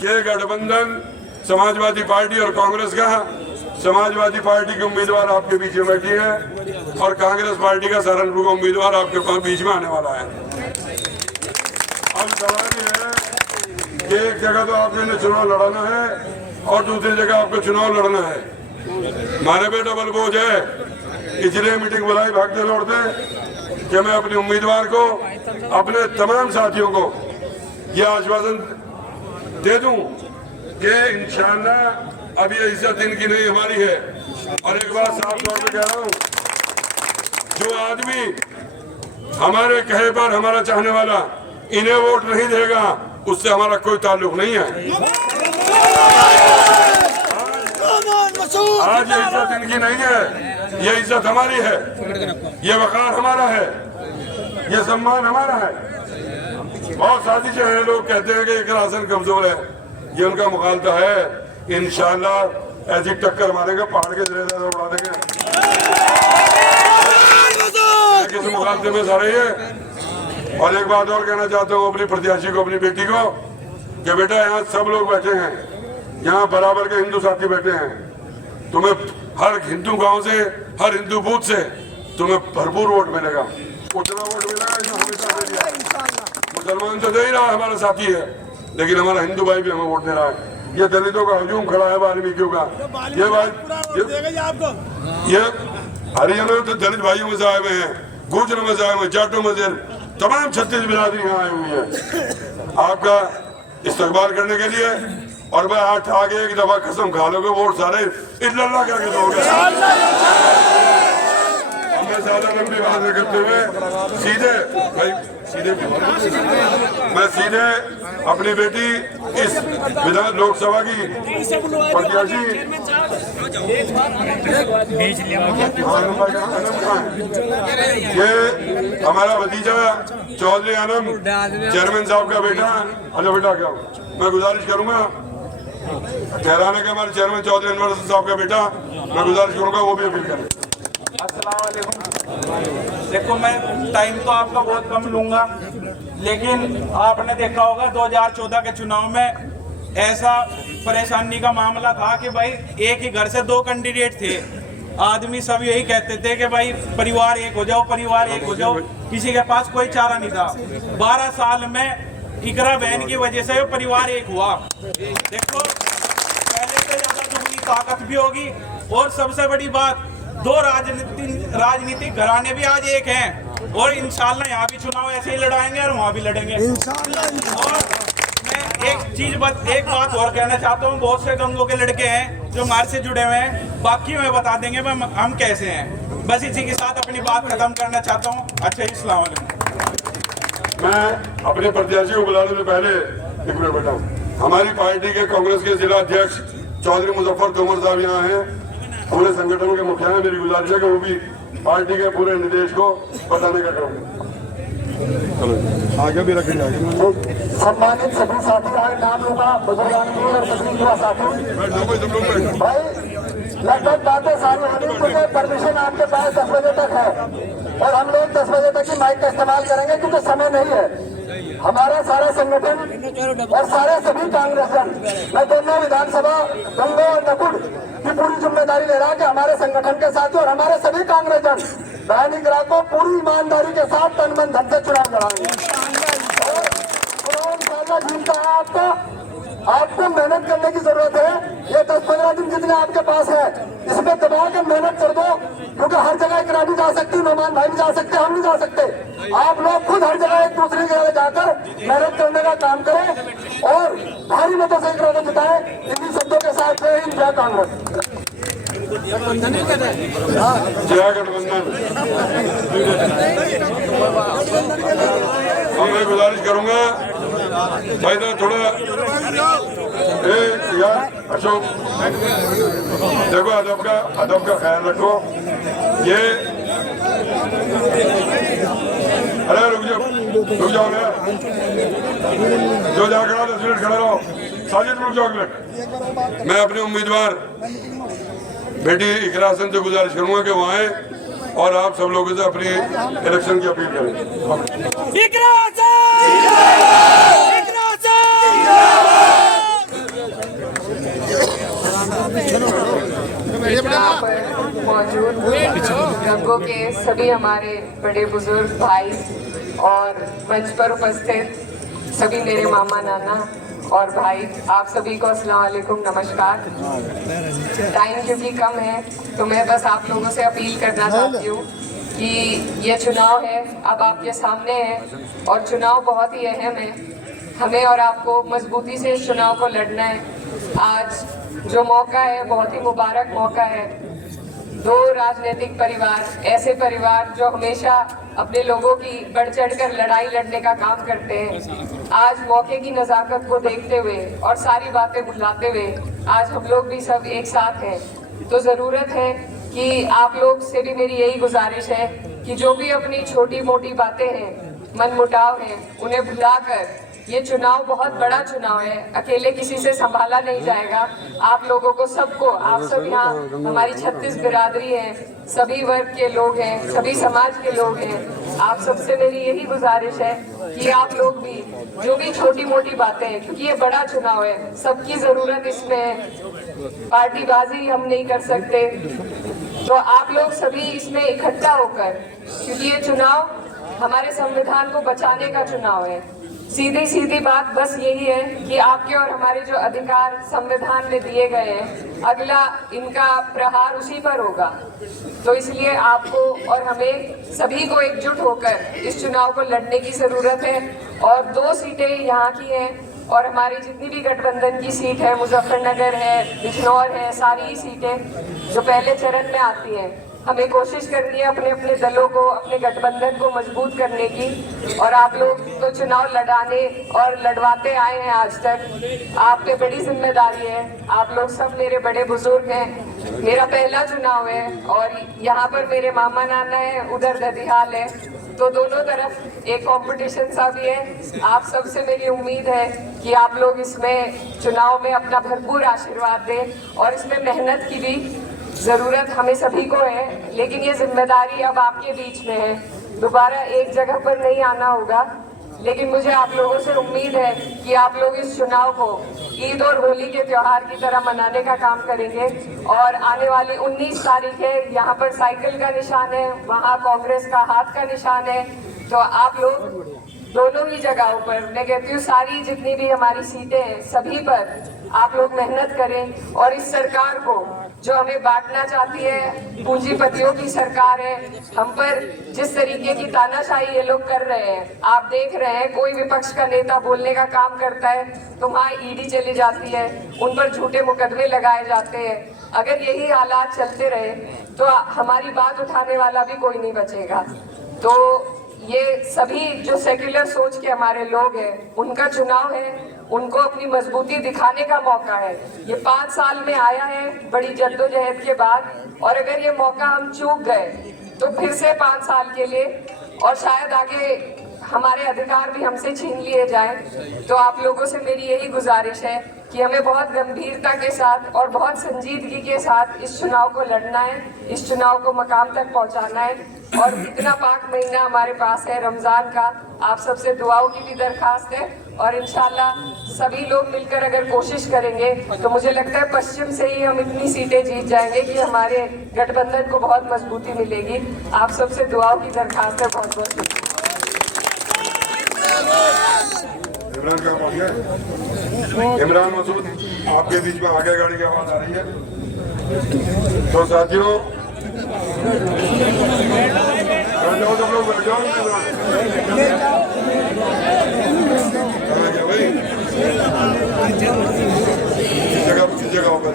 कि गठबंधन समाजवादी पार्टी और कांग्रेस का, समाजवादी पार्टी की उम्मीदवार आपके बीच में बैठी है और कांग्रेस पार्टी का सहारनपुर का उम्मीदवार आपके पास बीच में आने वाला है। अब सवाल ये है कि एक जगह तो आपने चुनाव लड़ाना है और दूसरी जगह आपको चुनाव लड़ना है। हमारे पे डबल बोझ है, इसलिए मीटिंग बुलाई भागते लौटते कि मैं अपने उम्मीदवार को, अपने तमाम साथियों को यह आश्वासन दे दूं कि इंशाअल्लाह अब ये इज्जत इनकी नहीं हमारी है। और एक बात साफ तौर पे कह रहा हूं, जो आदमी हमारे कहे पर, हमारा चाहने वाला इन्हें वोट नहीं देगा, उससे हमारा कोई ताल्लुक नहीं है। आज ये इज्जत इनकी नहीं है, ये इज्जत हमारी है, ये वकार हमारा है, ये सम्मान हमारा है। बहुत साजिशें हैं, लोग कहते हैं कि एक राशन कमजोर है, ये उनका मुखालता है। इंशाअल्लाह ऐसी टक्कर मारेंगे, पहाड़ के जरिए उड़ा देंगे। किस मुखालते में सारे ये। और एक बात और कहना चाहता हूँ अपनी प्रत्याशी को, अपनी बेटी को, कि बेटा यहाँ सब लोग बैठे हैं, यहाँ बराबर के हिंदू साथी बैठे हैं। तुम्हें हर हिंदू गांव से, हर हिंदू बूथ से तुम्हें भरपूर वोट मिलेगा, उतना वोट मिलेगा जो हमेशा दे दिया। मुसलमान तो दे ही रहा है, हमारा साथी है, लेकिन हमारा हिंदू भाई भी हमें वोट दे रहा है। ये दलितों का हजूम खड़ा है वाल्मीकियों का, ये हरियाणा में तो दलित भाइयों में से आए हुए हैं, गुर्जरों में से आए हुए हैं, जाटों में से, तमाम 36 बिरादरी यहाँ आई हुई है आपका इस्तकबाल करने के लिए। और मैं आगे एक दफा कसम खा लोगे वोट सारे इल्लल्लाह करके दोगे। मैं ज्यादा लंबी बात नहीं करते हुए सीधे मैं सीधे अपनी बेटी इस विधान लोकसभा की प्रत्याशी ये हमारा भतीजा चौधरी आनम चेयरमैन साहब का बेटा, अच्छा बेटा क्या मैं गुजारिश करूंगा ठहराने के, हमारे चेयरमैन चौधरी अनवर साहब का बेटा, मैं गुजारिश करूंगा वो भी अपील करें। अस्सलाम वालेकुम। देखो मैं टाइम तो आपका बहुत कम लूंगा, लेकिन आपने देखा होगा 2014 के चुनाव में ऐसा परेशानी का मामला था कि भाई एक ही घर से 2 कैंडिडेट थे। आदमी सब यही कहते थे कि भाई परिवार एक हो जाओ, परिवार एक हो जाओ, किसी के पास कोई चारा नहीं था। 12 साल में इकरा बहन की वजह से परिवार एक हुआ। देखो पहले से ज्यादा दुगनी ताकत भी होगी। और सबसे बड़ी बात, 2 राजनीतिक घराने भी आज एक हैं और इंशाल्लाह यहाँ भी चुनाव ऐसे ही लड़ाएंगे और वहाँ भी लड़ेंगे इंशाल्लाह। और मैं एक बात और कहना चाहता हूँ, बहुत से गंगों के लड़के हैं जो हमारे से जुड़े हुए हैं, बाकी में बता देंगे हम कैसे हैं। बस इसी के साथ अपनी बात खत्म करना चाहता हूँ। अच्छा, अस्सलाम वालेकुम। मैं अपने प्रत्याशी को बुलाने से पहले एक मिनट बताऊँ, हमारी पार्टी के कांग्रेस के जिला अध्यक्ष चौधरी मुजफ्फर तोमर साहब यहाँ हैं, पूरे संगठन के मुखिया है। मेरी गुजारिश है कि वो भी पार्टी के पूरे निर्देश को बताने का क्रम आगे भी रखेंगे। सम्मानित सभी साथी, आज नाम लूंगा बुजुर्गान की और सभी युवा साथी भाई, लगभग बातें सारी होनी चाहिए। परमिशन आपके पास 10 बजे तक है और हम लोग 10 बजे तक ही माइक का इस्तेमाल करेंगे क्योंकि समय नहीं है। हमारा सारा संगठन और सारे सभी कांग्रेसन, मैं दोनों विधानसभा गंगो और नकुल की पूरी जिम्मेदारी ले रहा है कि हमारे संगठन के साथ और हमारे सभी कांग्रेसन बहनी ग्राहकों पूरी ईमानदारी के साथ तन मन धन से चुनाव लड़ाएंगे। और चुनाव इंशाल्लाह जीतता है आपको मेहनत करने की जरूरत है। ये 10-15 दिन जितने आपके पास है इसमें दबा के मेहनत कर दो, क्योंकि हर जगह एक रानी जा सकती, मेहमान भाई भी जा सकते, हम नहीं जा सकते। आप लोग खुद हर जगह एक दूसरे की जगह जाकर मेहनत करने का काम करें और भारी मतों से इकरार जिताएं। इन्हीं शब्दों के साथ जय हिंद, जय कांग्रेस। जय गठबंधन। और मैं गुजारिश करूंगा भाई ना थोड़ा यार अशोक, देखो अदब का ख्याल रखो। ये अरे रुक जाओ ना, जो जा खड़ा 10 मिनट खड़ा रहो। साजिद रुक जाओ 1 मिनट। मैं अपने उम्मीदवार बेटी इकरा हसन से गुजारिश करूंगा कि वो आए और आप सब लोगों से अपनी इलेक्शन की अपील करें। के सभी हमारे बड़े बुजुर्ग भाई और मंच पर उपस्थित सभी मेरे मामा नाना और भाई, आप सभी को अस्सलाम वालेकुम, नमस्कार। टाइम क्योंकि कम है तो मैं बस आप लोगों से अपील करना चाहती हूँ कि ये चुनाव है, अब आपके सामने है और चुनाव बहुत ही अहम है। हमें और आपको मजबूती से इस चुनाव को लड़ना है। आज जो मौका है बहुत ही मुबारक मौका है। दो राजनीतिक परिवार, ऐसे परिवार जो हमेशा अपने लोगों की बढ़ चढ़कर लड़ाई लड़ने का काम करते हैं, आज मौके की नज़ाकत को देखते हुए और सारी बातें भुलाते हुए आज हम लोग भी सब एक साथ हैं। तो ज़रूरत है कि आप लोग से भी मेरी यही गुजारिश है कि जो भी अपनी छोटी मोटी बातें हैं, मनमुटाव हैं, उन्हें भुलाकर ये चुनाव बहुत बड़ा चुनाव है, अकेले किसी से संभाला नहीं जाएगा। आप लोगों को सबको, आप सब यहाँ हमारी 36 बिरादरी है, सभी वर्ग के लोग हैं, सभी समाज के लोग हैं। आप सबसे मेरी यही गुजारिश है कि आप लोग भी जो भी छोटी मोटी बातें हैं, क्योंकि ये बड़ा चुनाव है, सबकी ज़रूरत इसमें है, पार्टीबाजी हम नहीं कर सकते, तो आप लोग सभी इसमें इकट्ठा होकर, क्योंकि ये चुनाव हमारे संविधान को बचाने का चुनाव है। सीधी सीधी बात बस यही है कि आपके और हमारे जो अधिकार संविधान में दिए गए हैं, अगला इनका प्रहार उसी पर होगा। तो इसलिए आपको और हमें सभी को एकजुट होकर इस चुनाव को लड़ने की ज़रूरत है। और 2 सीटें यहाँ की हैं और हमारी जितनी भी गठबंधन की सीट है, मुजफ्फरनगर है, बिजनौर है, सारी ही सीटें जो पहले चरण में आती हैं, हमें कोशिश करनी है अपने अपने दलों को, अपने गठबंधन को मजबूत करने की। और आप लोग तो चुनाव लड़ाने और लड़वाते आए हैं आज तक, आप पे बड़ी जिम्मेदारी है। आप लोग सब मेरे बड़े बुजुर्ग हैं, मेरा पहला चुनाव है और यहाँ पर मेरे मामा नाना है, उधर ददिहाल है, तो दोनों तरफ एक कंपटीशन सा भी है। आप सबसे मेरी उम्मीद है कि आप लोग इसमें चुनाव में अपना भरपूर आशीर्वाद दें और इसमें मेहनत की भी ज़रूरत हमें सभी को है, लेकिन ये जिम्मेदारी अब आपके बीच में है। दोबारा एक जगह पर नहीं आना होगा, लेकिन मुझे आप लोगों से उम्मीद है कि आप लोग इस चुनाव को ईद और होली के त्यौहार की तरह मनाने का काम करेंगे। और आने वाली 19 तारीख है, यहाँ पर साइकिल का निशान है, वहाँ कांग्रेस का हाथ का निशान है। तो आप लोग दोनों ही जगहों पर, मैं कहती हूँ सारी जितनी भी हमारी सीटें हैं सभी पर आप लोग मेहनत करें और इस सरकार को जो हमें बांटना चाहती है, पूंजीपतियों की सरकार है, हम पर जिस तरीके की तानाशाही ये लोग कर रहे हैं, आप देख रहे हैं, कोई विपक्ष का नेता बोलने का काम करता है तो वहाँ ईडी चली जाती है, उन पर झूठे मुकदमे लगाए जाते हैं। अगर यही हालात चलते रहे तो हमारी बात उठाने वाला भी कोई नहीं बचेगा। तो ये सभी जो सेक्युलर सोच के हमारे लोग हैं, उनका चुनाव है, उनको अपनी मजबूती दिखाने का मौका है। ये 5 साल में आया है बड़ी जद्दोजहद के बाद, और अगर ये मौका हम चूक गए तो फिर से 5 साल के लिए और शायद आगे हमारे अधिकार भी हमसे छीन लिए जाएं। तो आप लोगों से मेरी यही गुजारिश है कि हमें बहुत गंभीरता के साथ और बहुत संजीदगी के साथ इस चुनाव को लड़ना है, इस चुनाव को मकाम तक पहुंचाना है। और इतना पाक महीना हमारे पास है रमज़ान का, आप सबसे दुआओं की भी दरखास्त है और इंशाल्लाह सभी लोग मिलकर अगर कोशिश करेंगे तो मुझे लगता है पश्चिम से ही हम इतनी सीटें जीत जाएंगे कि हमारे गठबंधन को बहुत मजबूती मिलेगी। आप सबसे दुआओं की दरखास्त है। बहुत बहुत शुक्रिया। इमरान का पहुंच गए। इमरान मसूद आपके बीच में आगे गाड़ी की आवाज आ रही है। तो साथियों सब लोग बैठ जाओ।